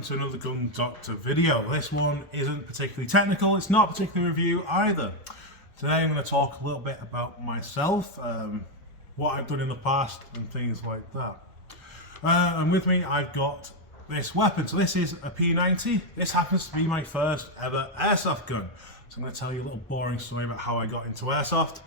welcome to another Gundoctor video. This one isn't particularly technical, it's not particularly a review either. Today I'm going to talk a little bit about myself, what I've done in the past and things like that. And with me I've got this weapon. So this is a P90. This happens to be my first ever airsoft gun. So I'm going to tell you a little boring story about how I got into airsoft.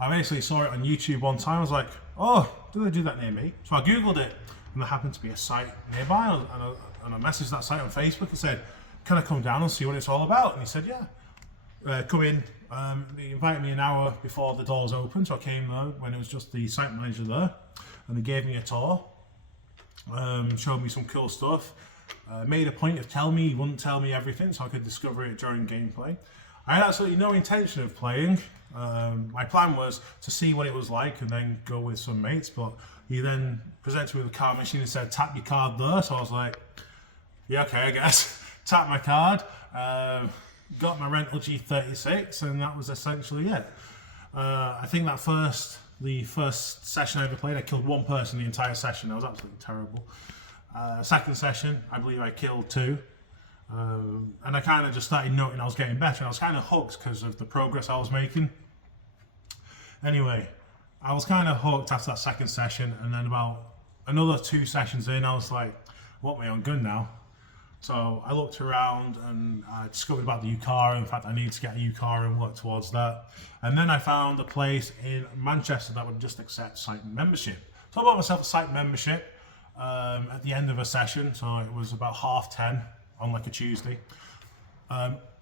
I basically saw it on YouTube one time. I was like, oh, do they do that near me? So I googled it, and there happened to be a site nearby, and I messaged that site on Facebook and said, can I come down and see what it's all about? And he said, yeah, come in. They invited me an hour before the doors opened, so I came there when it was just the site manager there, and they gave me a tour, showed me some cool stuff, made a point of telling me he wouldn't tell me everything so I could discover it during gameplay. I had absolutely no intention of playing. My plan was to see what it was like and then go with some mates, but he then presented me with a card machine and said, tap your card there. So I was like, yeah, okay, I guess. Tap my card, got my rental G36, and that was essentially it. I think that the first session I ever played, I killed one person the entire session. That was absolutely terrible. Second session, I believe I killed two. And I kind of just started noting I was getting better. I was kind of hooked because of the progress I was making. Anyway, I was kind of hooked after that second session, and then about another 2 sessions in, I was like, I want my own gun now. So I looked around and I discovered about the UCAR. In fact, I needed to get a UCAR and work towards that. And then I found a place in Manchester that would just accept site membership. So I bought myself a site membership at the end of a session. So it was about 10:30 on like a Tuesday.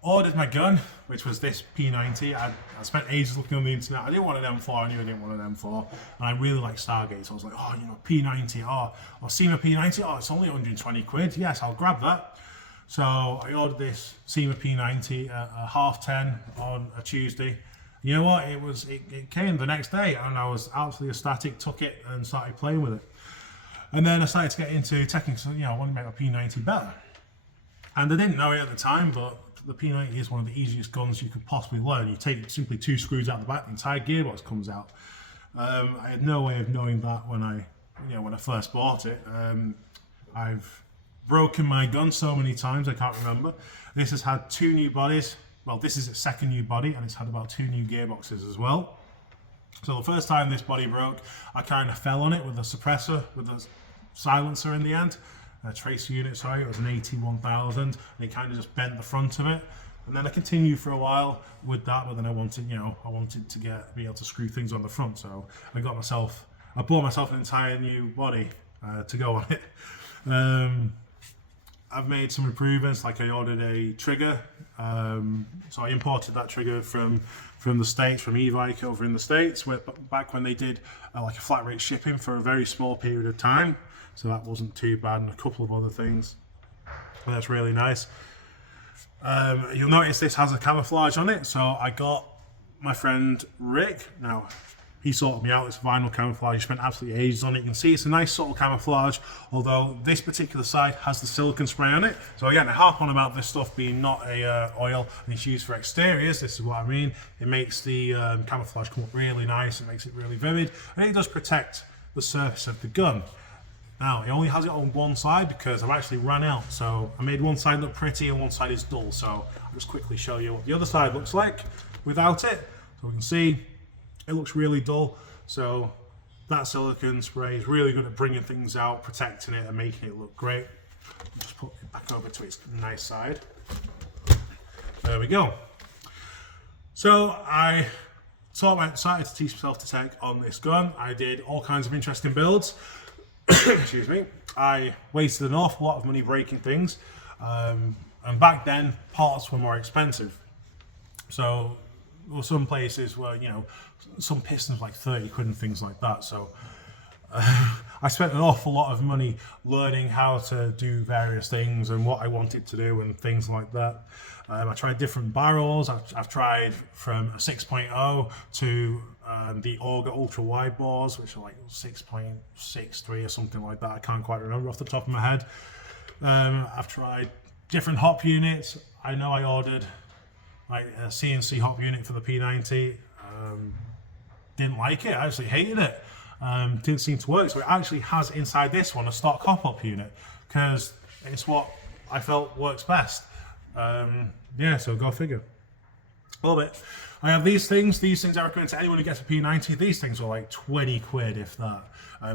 Ordered my gun, which was this P90. I spent ages looking on the internet. I didn't want an M4, I knew I didn't want an M4. And I really like Stargate, so I was like, oh, you know, P90, I've seen a P90, oh, it's only 120 quid. Yes, I'll grab that. So I ordered this SEMA P90 at 10:30 on a Tuesday. You know what, it came the next day and I was absolutely ecstatic, took it and started playing with it. And then I started to get into techniques, so, you know, I wanted to make my P90 better. And I didn't know it at the time, but the P90 is one of the easiest guns you could possibly learn. You take simply 2 screws out the back, the entire gearbox comes out. I had no way of knowing that when I first bought it. I've broken my gun so many times I can't remember. This has had 2 new bodies. Well, this is its second new body, and it's had about 2 new gearboxes as well. So the first time this body broke, I kind of fell on it with a suppressor, with a silencer in the end. A tracer unit, sorry, it was an 81,000, and it kind of just bent the front of it. And then I continued for a while with that, but then I wanted to be able to screw things on the front. So I bought myself an entire new body to go on it. I've made some improvements, like I ordered a trigger. So I imported that trigger from the States, from Evike over in the States, back when they did like a flat rate shipping for a very small period of time. So that wasn't too bad, and a couple of other things. But that's really nice. You'll notice this has a camouflage on it. So I got my friend Rick. Now, he sorted me out. It's vinyl camouflage. He spent absolutely ages on it. You can see it's a nice subtle camouflage, although this particular side has the silicone spray on it. So again, I harp on about this stuff being not a oil, and it's used for exteriors. This is what I mean. It makes the camouflage come up really nice. It makes it really vivid, and it does protect the surface of the gun. Now, it only has it on one side because I've actually run out. So I made one side look pretty and one side is dull. So I'll just quickly show you what the other side looks like without it. So we can see it looks really dull. So that silicone spray is really good at bringing things out, protecting it and making it look great. Just put it back over to its nice side. There we go. So I started to teach myself to tech on this gun. I did all kinds of interesting builds. Excuse me. I wasted an awful lot of money breaking things, and back then parts were more expensive. So there were some places where, you know, some pistons like 30 quid and things like that. So I spent an awful lot of money learning how to do various things and what I wanted to do and things like that. I tried different barrels. I've tried from a 6.0 to the Auger ultra wide bores, which are like 6.63 or something like that. I can't quite remember off the top of my head. I've tried different hop units. I know I ordered like a CNC hop unit for the P90. Didn't like it. I actually hated it. Didn't seem to work. So it actually has inside this one a stock hop-up unit, because it's what I felt works best. Yeah, so go figure. Love it. I have these things I recommend to anyone who gets a P90. These things are like 20 quid if that.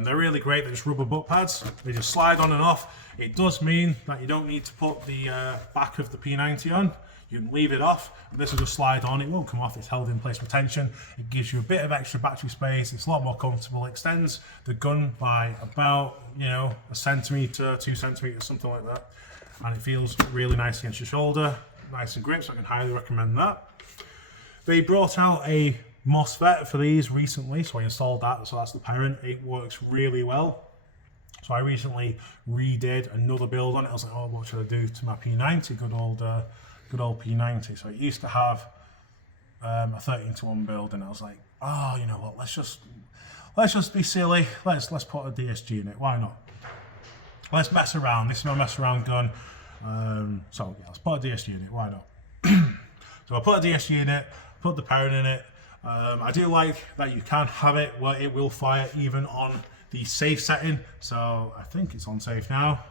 They're really great. They're just rubber butt pads. They just slide on and off. It does mean that you don't need to put the back of the P90 on. You can leave it off. This will just slide on. It won't come off. It's held in place with tension. It gives you a bit of extra battery space. It's a lot more comfortable. It extends the gun by about, a centimetre, 2 centimetres, something like that. And it feels really nice against your shoulder. Nice and grip, so I can highly recommend that. They brought out a MOSFET for these recently, so I installed that. So that's the parent. It works really well. So I recently redid another build on it. I was like, oh, what should I do to my P90? Good old P90. So it used to have a 13:1 build, and I was like, oh, you know what? Let's just be silly. Let's put a DSG in it. Why not? Let's mess around. This is my mess around gun. So yeah, let's put a DSG in it. Why not? So I put a DSG in it. Put the parent in it. I do like that you can have it where it will fire even on the safe setting. So I think it's on safe now.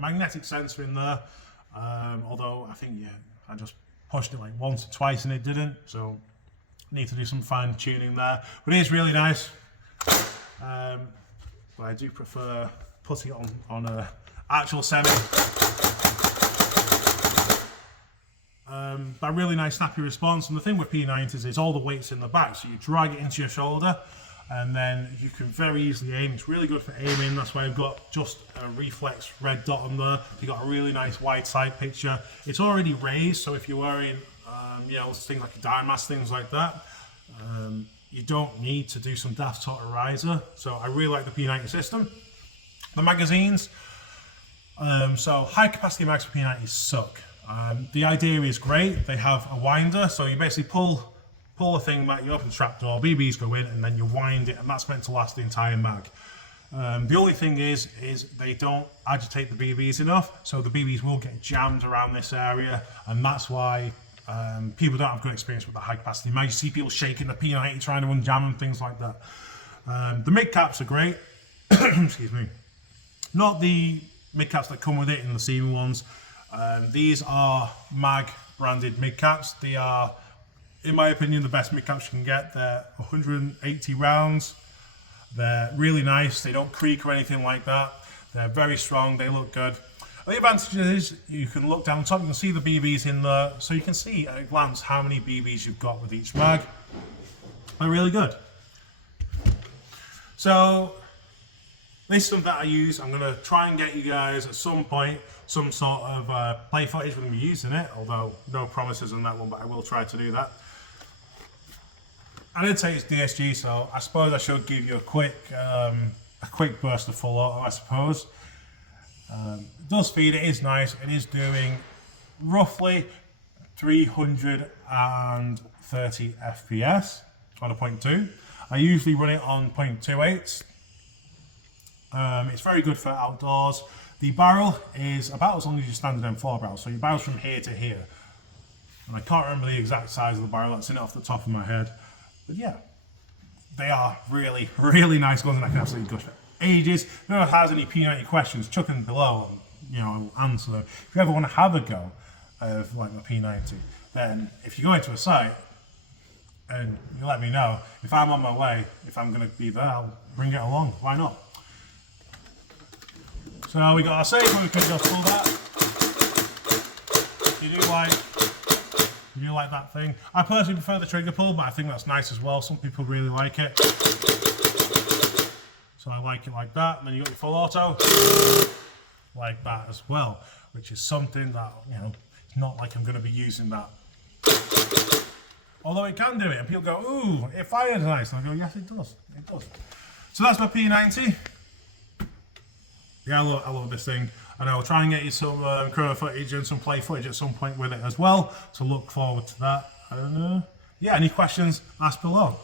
Magnetic sensor in there, although I think I just pushed it like once or twice and it didn't, so need to do some fine tuning there, but it is really nice. But I do prefer putting it on a actual semi. That really nice snappy response, and the thing with P90s is all the weight's in the back, so you drag it into your shoulder and then you can very easily aim. It's really good for aiming. That's why I've got just a reflex red dot on there. You got a really nice wide side picture. It's already raised, so if you're wearing things like a dime mask, things like that, you don't need to do some daft sort of riser. So I really like the P90 system. The magazines, so high capacity mags for P90s suck. The idea is great. They have a winder, so you basically pull a thing back, you open the trap door, BBs go in, and then you wind it, and that's meant to last the entire mag. The only thing is they don't agitate the BBs enough, so the BBs will get jammed around this area, and that's why people don't have good experience with the high capacity mag. You see people shaking the P90 trying to unjam and things like that. The mid caps are great. Excuse me. Not the mid caps that come with it in the Seaman ones. These are mag branded mid caps. They are, in my opinion, the best mid caps you can get. They're 180 rounds. They're really nice. They don't creak or anything like that. They're very strong. They look good. The advantage is you can look down the top. You can see the BBs in there, so you can see at a glance how many BBs you've got with each mag. They're really good. So this is something that I use. I'm going to try and get you guys at some point some sort of play footage with me using it, although no promises on that one, but I will try to do that. I did say it's DSG, so I suppose I should give you a quick burst of full auto, I suppose. It does speed, it is nice. It is doing roughly 330 FPS on a 0.2. I usually run it on 0.28. It's very good for outdoors. The barrel is about as long as your standard M4 barrel, so your barrel's from here to here. And I can't remember the exact size of the barrel, that's in it off the top of my head. But yeah, they are really, really nice guns, and I can absolutely gush for ages. If anyone has any P90 questions, chuck them below, and I'll answer them. If you ever want to have a go of like my P90, then if you go into a site and you let me know, if I'm on my way, if I'm going to be there, I'll bring it along. Why not? So we got our safe, we can just pull that. You do like that thing. I personally prefer the trigger pull, but I think that's nice as well. Some people really like it. So I like it like that. And then you got your full auto like that as well, which is something that, it's not like I'm going to be using that. Although it can do it, and people go, ooh, it fires nice. And I go, yes, it does. It does. So that's my P90. Yeah, I love this thing. And I'll try and get you some chrono footage and some play footage at some point with it as well. So look forward to that. Yeah, any questions, ask below.